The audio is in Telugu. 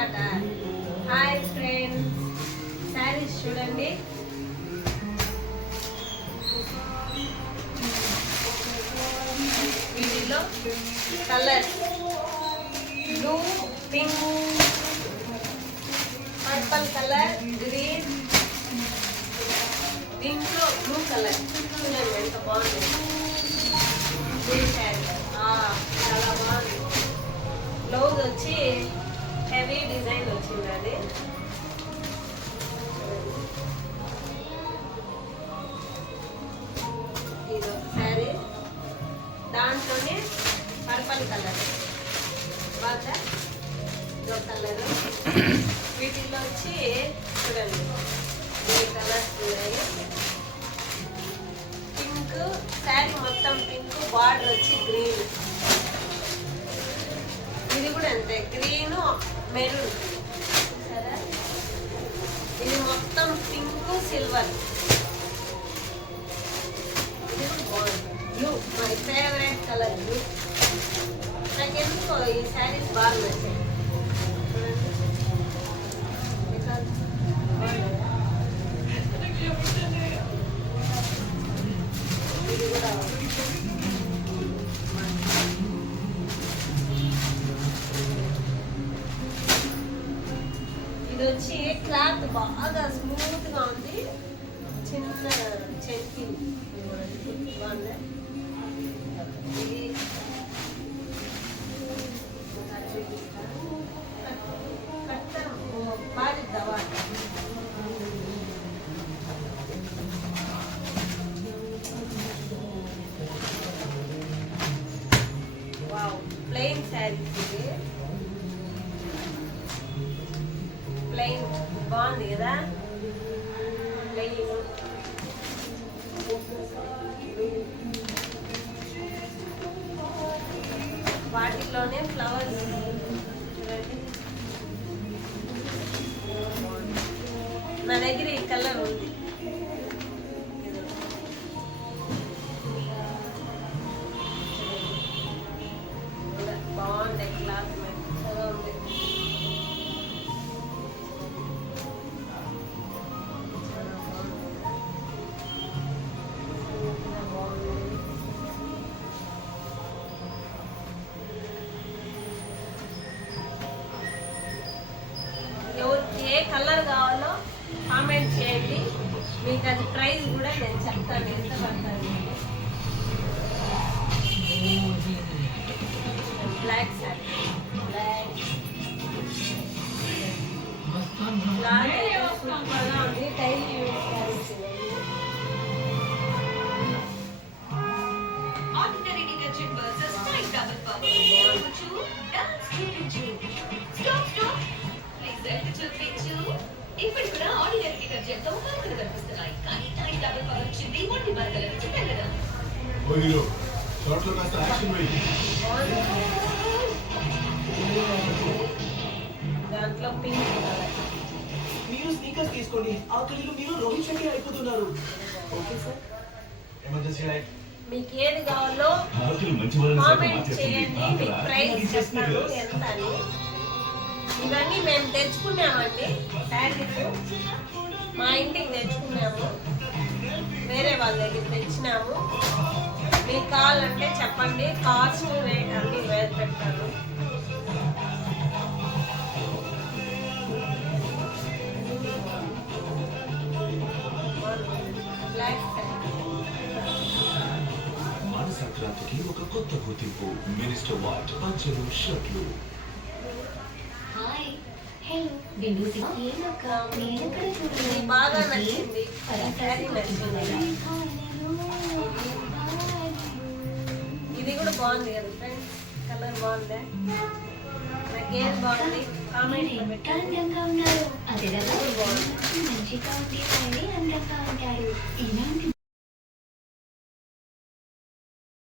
హాయ్ ఫ్రెండ్స్, శారీస్ చూడండి. వీటిలో colour blue, pink, purple colour, green, దీంట్లో బ్లూ కలర్ చూడండి ఎంత బాగుంది. చాలా బాగుంది. బ్లౌజ్ వచ్చి హెవీ డిజైన్ వచ్చింది. అది ఇది శారీ, దాంట్లోనే పర్పల్ కలర్ బాగా ఇదో కలర్. వీటిల్లో వచ్చి చూడండి ఏ కలర్స్ ఉన్నాయి. పింక్ శారీ మొత్తం పింక్, బార్డర్ వచ్చి గ్రీన్. ఇది కూడా అంతే, గ్రీన్ మెరూన్. సరే, ఇది మొత్తం పింక్ సిల్వర్. ఇది కూడా బాగుంది. Blue my favourite colour blue. నాకు ఎందుకో ఈ శారీస్ బాగా నచ్చాయి. ఇది కూడా ఇది వచ్చి క్లాత్ బాగా స్మూత్ గా ఉంది. చిన్న చెంకి బాగుంది. ఇది కట్ట పారిద్దావా. Wow, plain saris. ఇది ప్లెయిన్ బాగుంది కదా. ప్లెయిన్ వాటిలోనే ఫ్లవర్స్ చూడండి. నా దగ్గర ఈ కలర్ ఉంది. బాగుంది, క్లాత్ మంచిగా ఉంది. ఎవరికి ఏ కలర్ కావాలో కామెంట్ చేయండి. మీకు అది ప్రైస్ కూడా నేను చెప్తాను ఎంత పడుతుంది. బ్లాక్ శారీ, బ్లాక్ క్లాత్ అయితే సూపర్గా ఉంది. Daily use saris. Ordinary detergent versus Tide Double Power. Number 2, dance to. Stop. Please let the toothpick too. ఇప్పుడు కూడా ఆర్డినరీ డిటర్జెంట్ తో కలర్లు కనిపిస్తున్నాయి, కానీ టైడ్ డబుల్ పవర్ వచ్చింది ఒంటి మరకల నుంచి తెల్లదనం. ఓగిలో షార్ట్లో కాస్త యాక్షన్ వేయి. దాంట్లో పింక్ కలర్. మీరు స్నీకర్స్ తీసుకోండి. ఆఖరిలో మీరు రోహిత్ శెట్టి అయిపోతున్నారు. Okay sir. Emergency light. మీకు ఏది కావాలో కామెంట్ చేయండి. మీకు ప్రైస్ చెప్తాను ఎంత అని. ఇవన్నీ మేము తెచ్చుకున్నామండి. శారీస్ మా ఇంటికి తెచ్చుకున్నాము, వేరే వాళ్ళ దగ్గర తెచ్చినాము. మీకు కావాలంటే చెప్పండి, కాస్ట్ రేట్ అన్ని వేరు పెట్టాను. బ్లాక్ మన సంక్రాంతికి ఒక కొత్త గుర్తింపు. మినిస్టర్ వాట్ పంచలు షర్ట్లు. ఇది బాగా నచ్చింది. శారీ నచ్చింది. ఇది కూడా బాగుంది కదా ఫ్రెండ్స్. కలర్ బాగుంది. నాకు ఏది బాగుంది కామెంట్ అందంగా ఉన్నారు. అదే కదా, మంచిగా ఉంటే అందంగా ఉంటారు. ఇలాంటి